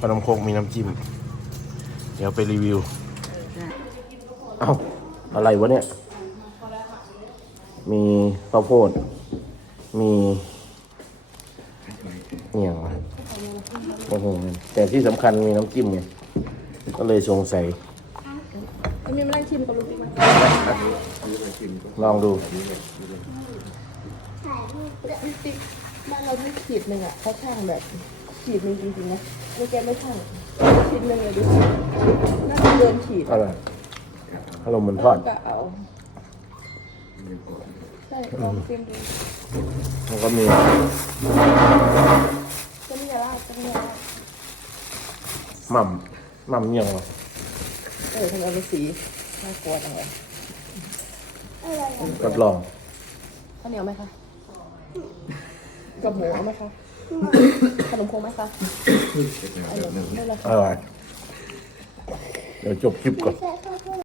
ขนมโคกมีน้ำจิ้ม เดี๋ยวไปรีวิว เอ้า อะไรวะเนี่ย มีข้าวโพด มีเนี่ยงวะโอ้โหแต่ที่สำคัญมีน้ำจิ้มไงก็เลยสงสัยจะมีมานั่งชิมกับลูกไหมลองดูติ๊กบ้านเราที่ขีดหนึ่งอะเขาช่างแบบ ขีดหนึ่งจริงๆนะแล้วแกไม่ช่างขีดหนึ่งเลยดูสิน่าจะเกินขีดอะไรอารมณ์เหมือนทอดก็เอาใช่ลองชิมดูแล้วก็มีจะมีอะไรจะมีอะไรหม่ำหม่ำยังวะเออทำไมเป็นสีน่ากลัวจังเลยทดลองข้าวเหนียวไหมคะกับหมูเอาไหมคะ ขนมโคงไหมคะอาเลยได้เลยอร่อยเดี๋ยวจบคลิปก่อนใช่